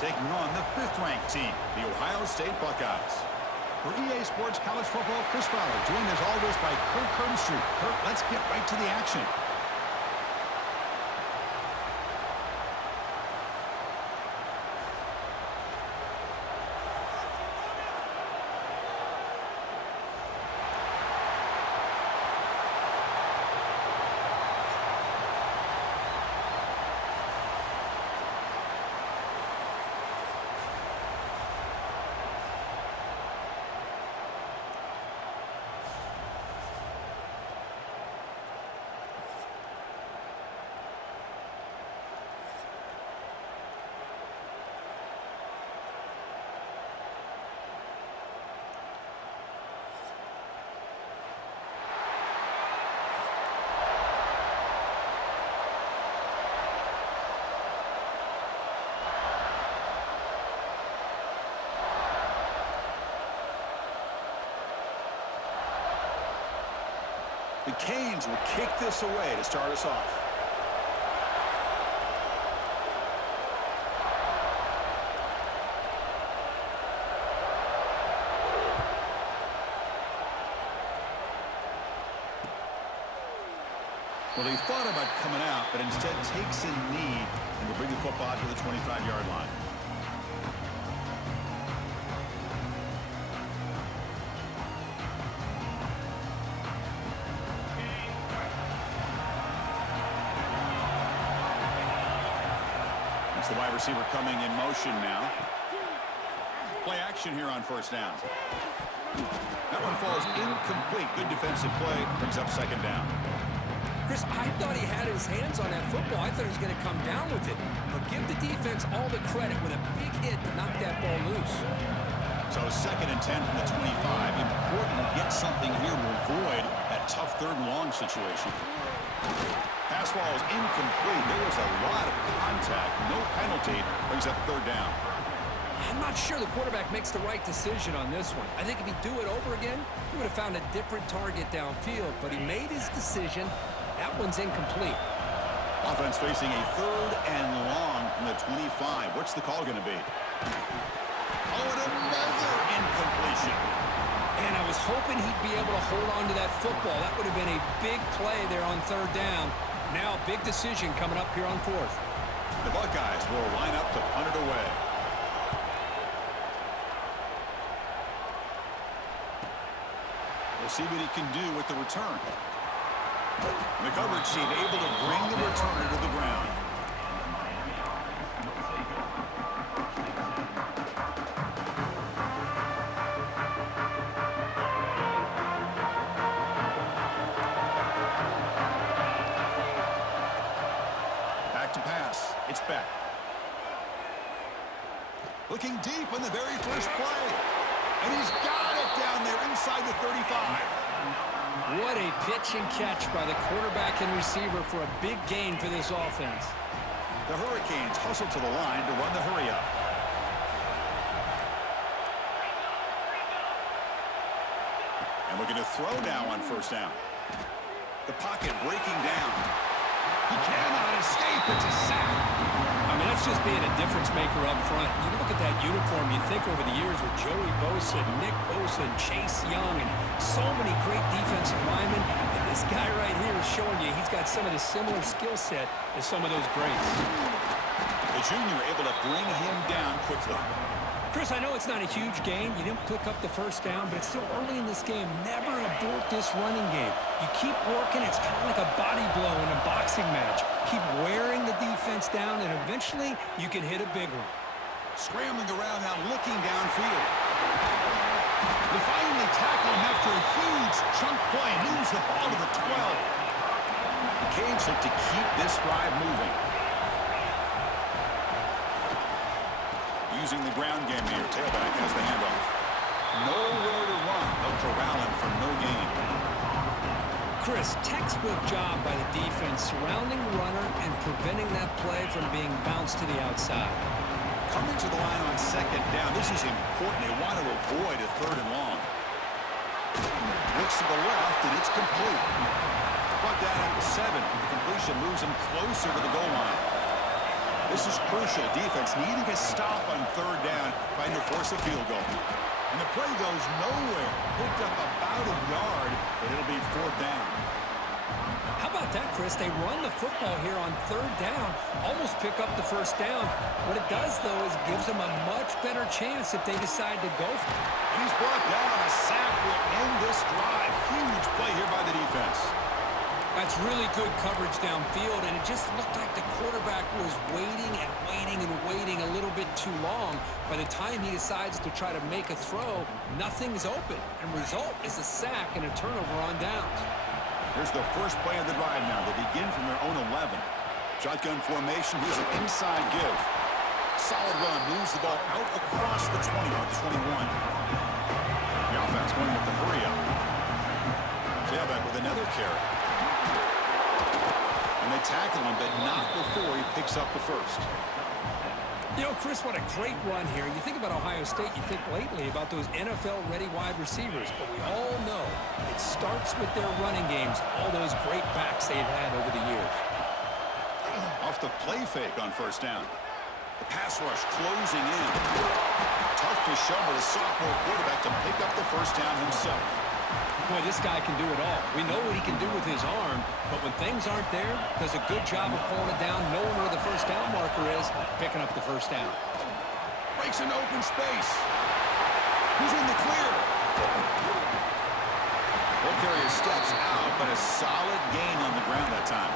taking on the 5th-ranked team, the Ohio State Buckeyes. For EA Sports College Football, Chris Fowler, joined as always by Kirk Herbstreit. Kirk, let's get right to the action. The Canes will kick this away to start us off. Well, he thought about coming out, but instead takes a knee and will bring the football to the 25-yard line. The wide receiver coming in motion now. Play action here on first down. That one falls incomplete. Good defensive play. Brings up second down. Chris, I thought he had his hands on that football. I thought he was going to come down with it. But give the defense all the credit with a big hit to knock that ball loose. So 2nd and 10 from the 25. Important to get something here to avoid that tough 3rd and long situation. Pass ball is incomplete. There was a lot of contact. No penalty. Brings up 3rd down. I'm not sure the quarterback makes the right decision on this one. I think if he'd do it over again, he would have found a different target downfield. But he made his decision. That one's incomplete. Offense facing a 3rd and long from the 25. What's the call going to be? Oh, and another incompletion. And I was hoping he'd be able to hold on to that football. That would have been a big play there on 3rd down. Now a big decision coming up here on 4th. The Buckeyes will line up to punt it away. We'll see what he can do with the return. The coverage team able to bring the returner to the ground. It's back. Looking deep on the very first play. And he's got it down there inside the 35. What a pitch and catch by the quarterback and receiver for a big gain for this offense. The Hurricanes hustle to the line to run the hurry up. And looking to throw now on first down. The pocket breaking down. He cannot escape. It's a sack. I mean, that's just being a difference maker up front. You look at that uniform, you think over the years with Joey Bosa, Nick Bosa, and Chase Young, and so many great defensive linemen. And this guy right here is showing you he's got some of the similar skill set as some of those greats. The junior able to bring him down quickly. Chris, I know it's not a huge gain. You didn't pick up the first down, but it's still early in this game. Never abort this running game. You keep working. It's kind of like a body blow in a boxing match. Keep wearing the defense down, and eventually you can hit a big one. Scrambling around now, looking downfield. They finally tackle him after a huge chunk play. Moves the ball to the 12. The Canes look to keep this drive moving. Using the ground game here. Tailback has the handoff. Nowhere to run. They'll corral him for no gain. Chris, textbook job by the defense surrounding the runner and preventing that play from being bounced to the outside. Coming to the line on second down. This is important. They want to avoid a 3rd and long. Looks to the left, and it's complete. Brought down at the 7. The completion moves him closer to the goal line. This is crucial. Defense needing a stop on third down, trying to force a field goal. And the play goes nowhere. Picked up about a yard, but it'll be fourth down. How about that, Chris? They run the football here on third down, almost pick up the first down. What it does, though, is gives them a much better chance if they decide to go for it. And he's brought down. A sack will end this drive. Huge play here by the defense. That's really good coverage downfield, and it just looked like the quarterback was waiting and waiting and waiting a little bit too long. By the time he decides to try to make a throw, nothing's open, and result is a sack and a turnover on downs. Here's the first play of the drive now. They begin from their own 11. Shotgun formation. Here's an inside give. Solid run. Moves the ball out across the 20 or the 21. The offense going with the hurry up. Tailback with another carry. And they tackle him, but not before he picks up the first. You know, Chris, what a great run here. You think about Ohio State, you think lately about those NFL-ready wide receivers, but we all know it starts with their running games, all those great backs they've had over the years. Off the play fake on first down. The pass rush closing in. Tough to show by the sophomore quarterback to pick up the first down himself. Boy, this guy can do it all. We know what he can do with his arm, but when things aren't there, does a good job of pulling it down, knowing where the first down marker is, picking up the first down. Breaks an open space. Who's in the clear? Ball carrier steps out, but a solid gain on the ground that time.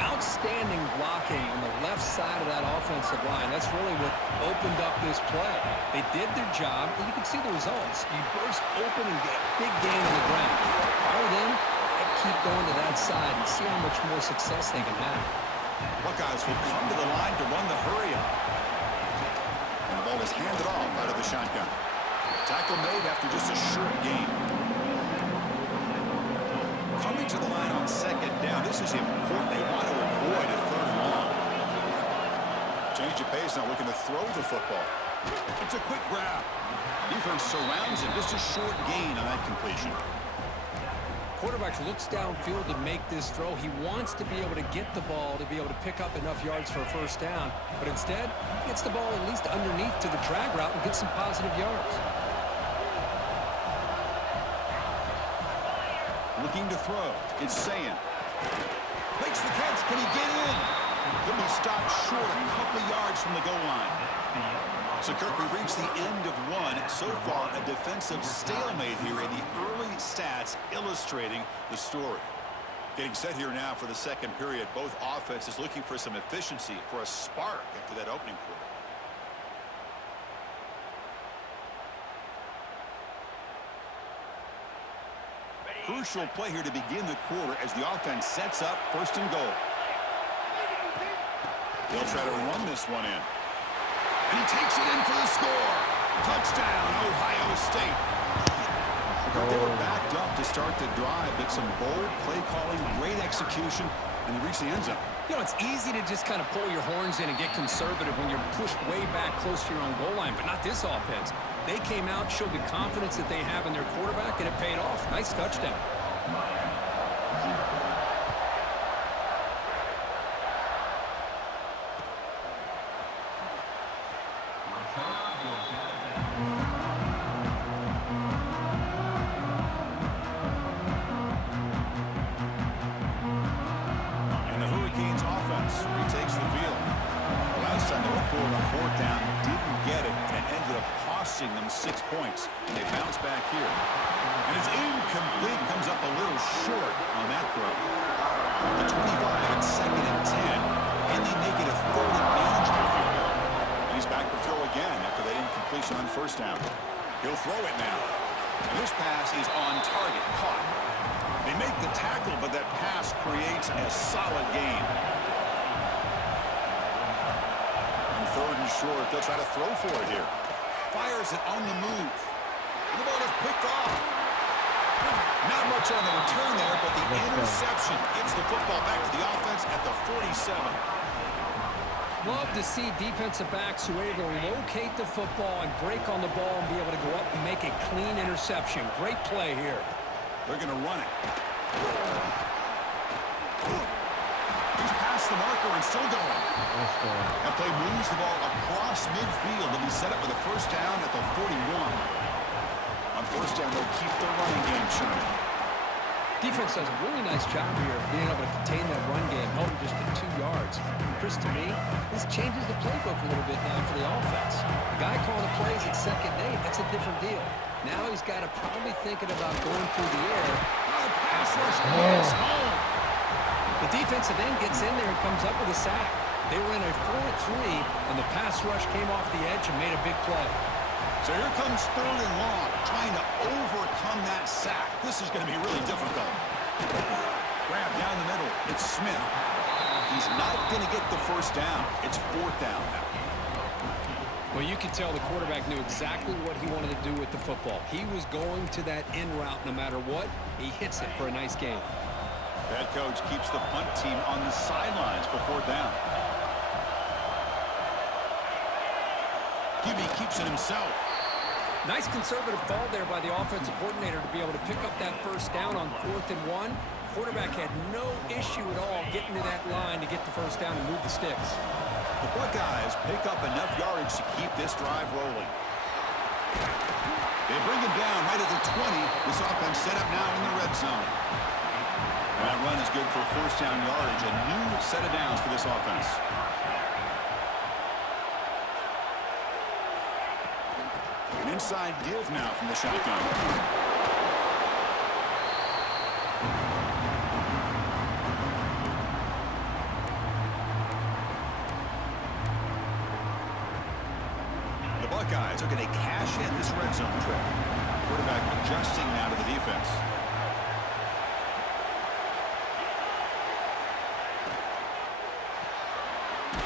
Outstanding blocking on the left side of that offensive line. That's really what opened up this play. They did their job, and you can see the results. You burst open and get a big gain on the ground. Fire them, and keep going to that side and see how much more success they can have. Buckeyes will come to the line to run the hurry up. And the ball is handed off out of the shotgun. Tackle made after just a short gain. Coming to the line on second down. This is important. They want to avoid a third and long. Change of pace now, looking to throw the football. It's a quick grab. Defense surrounds him. Just a short gain on that completion. Quarterback looks downfield to make this throw. He wants to be able to get the ball to be able to pick up enough yards for a first down. But instead, he gets the ball at least underneath to the drag route and gets some positive yards. Looking to throw. It's Sayan. Makes the catch. Can he get in? He'll be stopped short a couple yards from the goal line. So, Kirk, we reached the end of one. So far, a defensive stalemate here in the early stats illustrating the story. Getting set here now for the second period. Both offenses looking for some efficiency, for a spark after that opening quarter. Crucial play here to begin the quarter as the offense sets up first and goal. They'll try to run this one in. And he takes it in for the score. Touchdown, Ohio State. They were backed up to start the drive, but some bold play calling, great execution, and they reach the end zone. You know, it's easy to just kind of pull your horns in and get conservative when you're pushed way back close to your own goal line, but not this offense. They came out, showed the confidence that they have in their quarterback, and it paid off. Nice touchdown. And the Hurricanes offense retakes the field. Last time they went forward on fourth down, didn't get it, and it ended up costing them 6 points. And they bounce back here. And it's incomplete, comes up a little short on that throw. The 25 and second and 10, and they make it a third and manageable here. And he's back to throw again after that incompletion on first down. He'll throw it now. And this pass is on target, caught. They make the tackle, but that pass creates a solid gain. And third and short, they'll try to throw for it here. Fires it on the move. And the ball is picked off. Not much on the return there, but the interception gets the football back to the offense at the 47. Love to see defensive backs who are able to locate the football and break on the ball and be able to go up and make a clean interception. Great play here. They're going to run it. He's past the marker and and still going. Let's go. That play moves the ball across midfield and be set up with a first down at the 41. On first down, they'll keep their running game churning. Defense does a really nice job here of being able to contain that run game, held him just to 2 yards. Chris, to me, this changes the playbook a little bit now for the offense. The guy calling the plays at 2nd and 8, that's a different deal. Now he's got to probably thinking about going through the air. Oh, pass rush is home. The defensive end gets in there and comes up with a sack. They were in a 4-3, and the pass rush came off the edge and made a big play. So here comes 3rd and long, trying to overcome that sack. This is going to be really difficult. Grab down the middle. It's Smith. He's not going to get the first down. It's 4th down now. Well, you can tell the quarterback knew exactly what he wanted to do with the football. He was going to that in route no matter what. He hits it for a nice game. Head coach keeps the punt team on the sidelines for 4th down. QB keeps it himself. Nice conservative call there by the offensive coordinator to be able to pick up that first down on 4th and 1. Quarterback had no issue at all getting to that line to get the first down and move the sticks. The Buckeyes pick up enough yardage to keep this drive rolling. They bring him down right at the 20. This offense set up now in the red zone. And that run is good for first down yardage. A new set of downs for this offense. An inside give now from the shotgun. The Buckeyes are going to cash in this red zone trip. Quarterback adjusting now to the defense.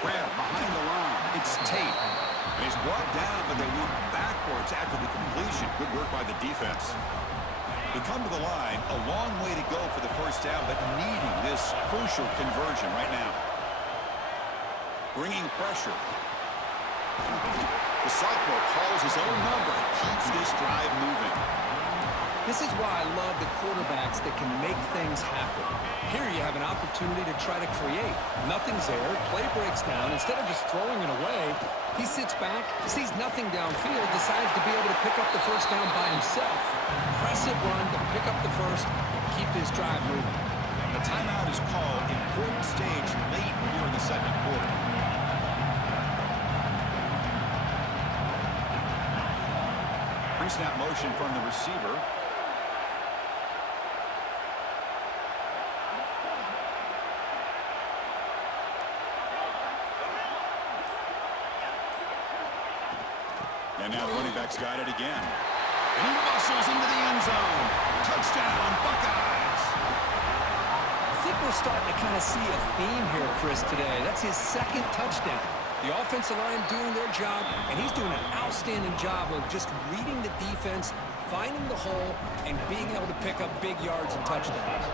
Grab behind the line. It's Tate. And he's brought down, but they went backwards after the completion. Good work by the defense. They come to the line, a long way to go for the first down, but needing this crucial conversion right now. Bringing pressure. The sophomore calls his own number and keeps this drive moving. This is why I love the quarterbacks that can make things happen. Here you have an opportunity to try to create. Nothing's there. Play breaks down. Instead of just throwing it away, he sits back, sees nothing downfield, decides to be able to pick up the first down by himself. Impressive run to pick up the first, keep this drive moving. A timeout is called. Important stage late here in the second quarter. Pre-snap motion from the receiver. And now the running back's got it again. And he muscles into the end zone. Touchdown, Buckeyes. I think we're starting to kind of see a theme here, Chris, today. That's his 2nd touchdown. The offensive line doing their job, and he's doing an outstanding job of just reading the defense, finding the hole, and being able to pick up big yards and touchdowns.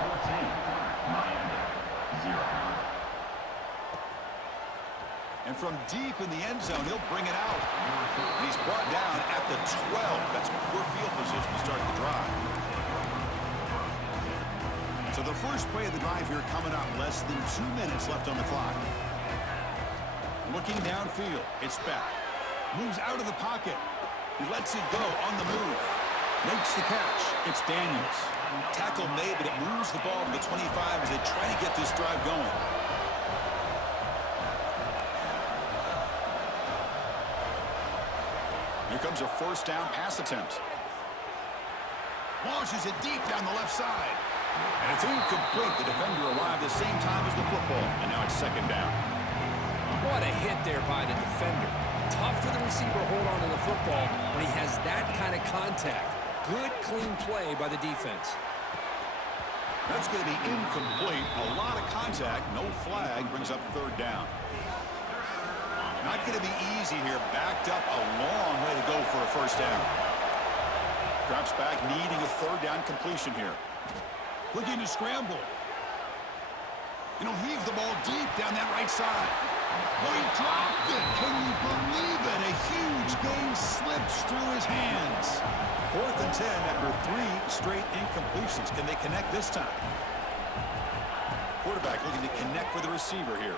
14, Miami, 0. And from deep in the end zone, he'll bring it out. And he's brought down at the 12. That's poor field position to start the drive. So the first play of the drive here coming up. Less than 2 minutes left on the clock. Looking downfield, it's Beck. Moves out of the pocket. He lets it go on the move. Makes the catch. It's Daniels. Tackle made, but it moves the ball to the 25 as they try to get this drive going. Here comes a first down pass attempt. Launches it deep down the left side. And it's incomplete. The defender arrived the same time as the football. And now it's 2nd down. What a hit there by the defender. Tough for the receiver to hold on to the football when he has that kind of contact. Good, clean play by the defense. That's going to be incomplete. A lot of contact. No flag. Brings up 3rd down. Not going to be easy here. Backed up a long way to go for a first down. Drops back, needing a 3rd down completion here. Looking to scramble. And he'll heave the ball deep down that right side. Oh, he dropped it. Can you believe it? A huge gain slips through his hands. 4th and 10 after 3 straight incompletions. Can they connect this time? quarterback looking to connect with the receiver here.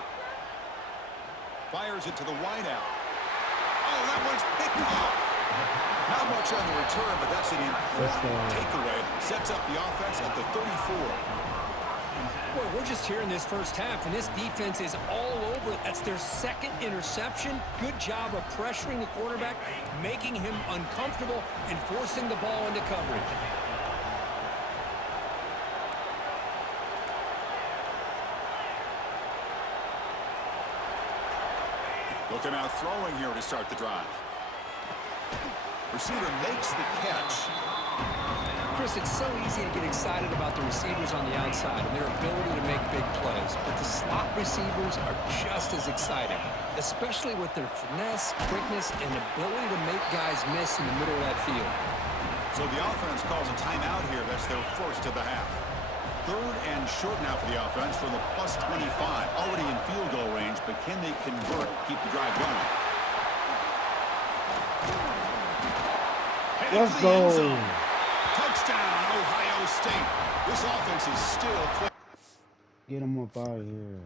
Fires it to the wideout. Oh, that one's picked off. Not much on the return, but that's an important takeaway. Sets up the offense at the 34. Well, we're just here in this first half, and this defense is all over it. That's their second interception. Good job of pressuring the quarterback, making him uncomfortable, and forcing the ball into coverage. Looking out throwing here to start the drive. Receiver makes the catch. Chris, it's so easy to get excited about the receivers on the outside and their ability to make big plays, but the slot receivers are just as exciting, especially with their finesse, quickness, and ability to make guys miss in the middle of that field. So the offense calls a timeout here. That's their first of the half. 3rd and short now for the offense from the +25. Already in field goal range, but can they convert, keep the drive going? Let's go. Touchdown, Ohio State. This offense is still quick. Get him up out of here.